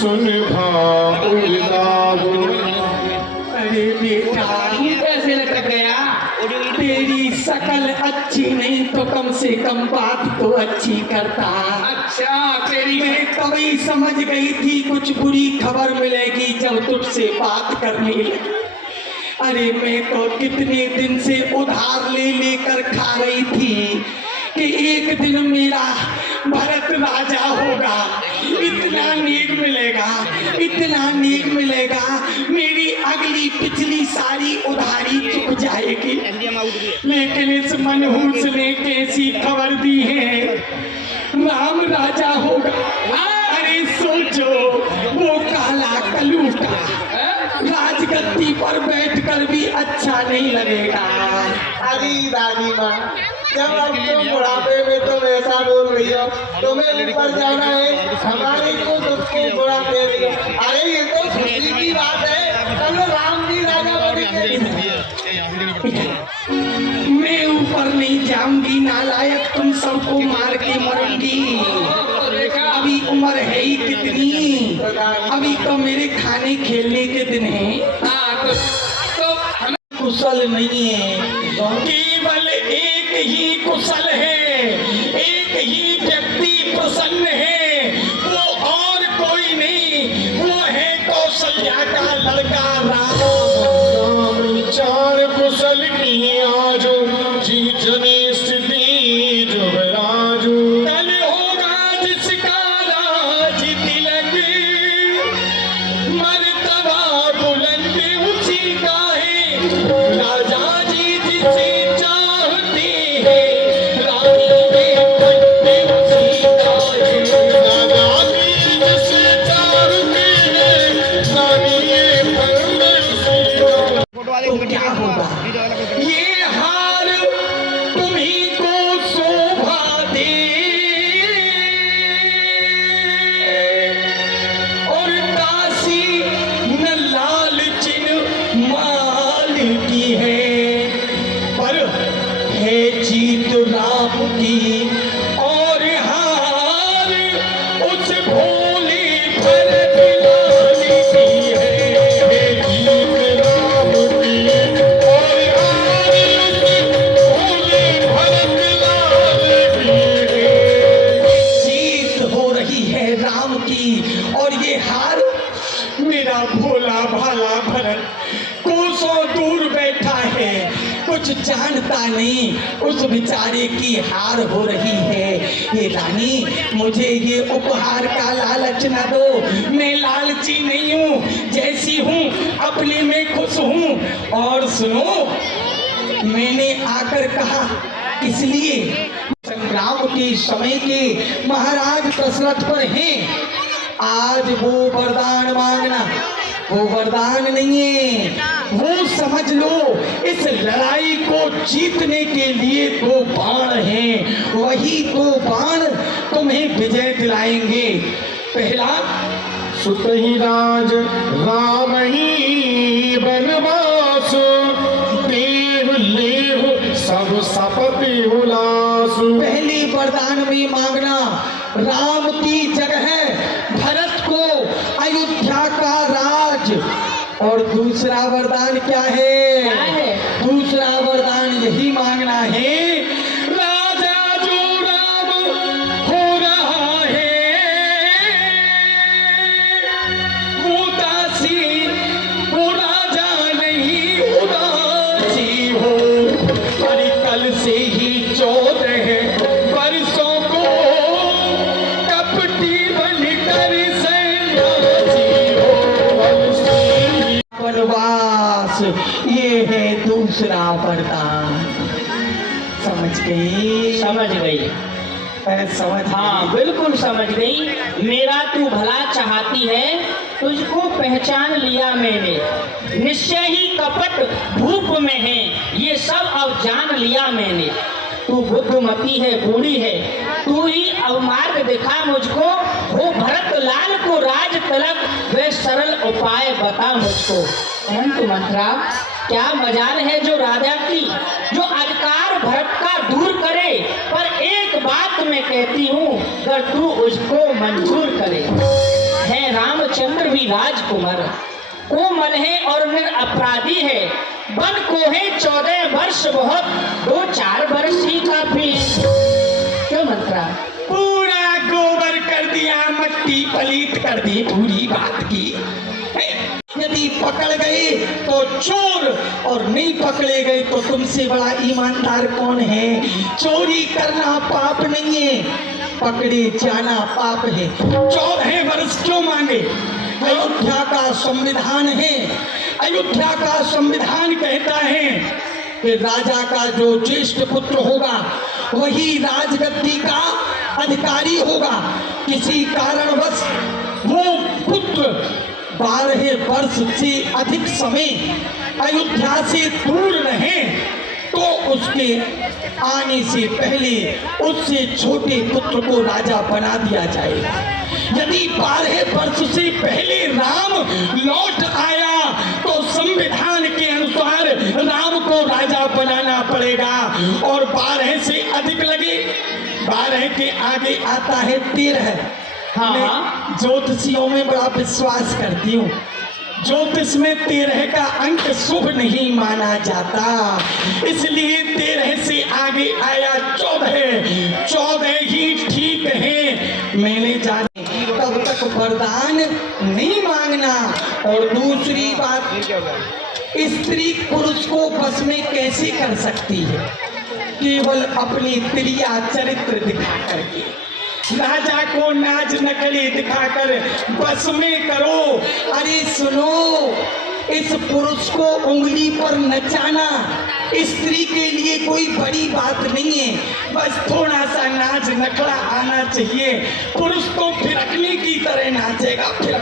सुन भाऊ। अरे बेटा कैसे लटक गया? तेरी शकल अच्छी नहीं तो कम से कम बात तो अच्छी करता। अच्छा तेरी मैं कभी समझ गई थी कुछ बुरी खबर मिलेगी जब तुझसे बात करने लगी। अरे मैं तो कितने दिन से उधार ले लेकर खा रही थी कि एक दिन मेरा भरत राजा होगा, इतना नेक मिलेगा, इतना नेक मिलेगा, मेरी अगली पिछली सारी उधारी चुक जाएगी। लेकिन इस मनहूस ने कैसी खबर दी है, राम राजा होगा। अरे सोचो वो काला कलूटा राजगद्दी पर बैठकर भी अच्छा नहीं लगेगा। अरे दादी माँ, जब अब तुम बुढ़ापे में तुम ऐसा बोल रही हो, तुम्हें ऊपर जाना है, हमारी को तुमको बुढ़ापे में। अरे ये तो खुशी की बात है, कल राम जी राजा बनेंगे। मैं ऊपर नहीं जाऊंगी नालायक, तुम सबको मार के मरूंगी। अभी उम्र है ही कितनी, अभी तो मेरे खाने खेलने के दिन हैं। कुशल नहीं है, केवल एक ही कुशल है, एक ही व्यक्ति प्रसन्न है, वो और कोई नहीं, वो है कौशल्या का लड़का राम। चार कुशल की आजो जीतने स्थिति जुबराजू। कल होगा जिसका राज तिलक, मर्तबा बुलंद उसी का है, राजा जी जिसे चाहते हैं, रानी में पट्टे उसी का है। राजा जी जिसे चाहते हैं, रानी ये फंदे उसी का। तो क्या होगा, ये हार तुम्ही को शोभा दे और दासी न लालचिन माल की है, पर है जीत राम की और हार उस भोले भरत लाल की है। जीत राम की और हार उस भोले भरत लाल की है। जीत हो रही है राम की और ये हार मेरा भोला भाला भरत कोसों दूर बैठा है, कुछ जानता नहीं उस बेचारे की हार हो रही है। ये रानी मुझे ये उपहार का लालच न दो, मैं लालची नहीं हूँ, जैसी हूँ अपने में खुश हूँ। और सुनो, मैंने आकर कहा किस लिए, संग्राम के समय के महाराज दशरथ पर हैं, आज वो वरदान मांगना, वो वरदान नहीं है, वो समझ लो इस लड़ाई को जीतने के लिए दो बाण हैं, वही दो बाण तुम्हें विजय दिलाएंगे। पहला, सुत ही राज राम ही बनवास, देव लेव सब सपति उलास। पहली वरदान में मांगना राम की जगह भरत को अयोध्या का राज। और दूसरा वरदान क्या है? दूसरा वरदान यही मांगना है, राजा जो राम हो रहा है, वो दासी वो राजा नहीं उदासी हो। अरे कल से ही 14 वर्षों को कपटी बनकर सन्यासी हो। वनवास, ये है दूसरा वरदान। समझ गई? समझ गई। समझ हाँ बिल्कुल समझ गई। मेरा तू भला चाहती है, तुझको पहचान लिया मैंने, निश्चय ही कपट धूप में है, ये सब अब जान लिया मैंने। तू बुद्धिमती है, बूढ़ी है, तू ही अवमार्ग दिखा मुझको, हो भरत लाल को राज तिलक, वे सरल उपाय बता मुझको। अनंत मंत्रा, क्या मजाल है जो राजा की, जो अधिकार भरत का दूर करे, पर एक बात मैं कहती हूँ, अगर तू उसको मंजूर करे। है रामचंद्र भी राजकुमार, कोमल है और निर अपराधी है, बन को है 14 वर्ष बहुत, 2-4 वर्ष ही काफी है। क्यों मंत्रा? पूरा गोबर कर दिया, मट्टी पलीत कर दी पूरी बात की। यदि पकड़ गए तो चोर और नहीं पकड़े गए तो तुमसे बड़ा ईमानदार कौन है? चोरी करना पाप नहीं है, पकड़े जाना पाप है। 14 वर्ष क्यों मांगे? अयोध्या का संविधान है, अयोध्या का संविधान कहता है कि राजा का जो ज्येष्ठ पुत्र होगा वही राजगद्दी का अधिकारी होगा। किसी कारणवश वो पुत्र 12 वर्ष से अधिक समय अयोध्या से दूर रहे तो उसके आने से पहले उससे छोटे पुत्र को राजा बना दिया जाएगा। यदि 12 वर्ष से पहले राम लौट आया तो संविधान के अनुसार राम को राजा बनाना पड़ेगा, और 12 से अधिक लगे, 12 के आगे आता है 13। हाँ। मैं ज्योतिषियों में बड़ा विश्वास करती हूँ। ज्योतिष में 13 का अंक शुभ नहीं माना जाता, इसलिए 13 से आगे आया 14 ही ठीक है। मैंने जाने तब तक वरदान नहीं मांगना। और दूसरी बात, स्त्री पुरुष को बस में कैसे कर सकती है? केवल अपनी त्रिया चरित्र दिखा करके, राजा को नाच नकली दिखाकर बस में करो। अरे सुनो, इस पुरुष को उंगली पर नचाना स्त्री के लिए कोई बड़ी बात नहीं है, बस थोड़ा सा नाच नखड़ा आना चाहिए। पुरुष तो फिरकने की तरह नाचेगा, फिर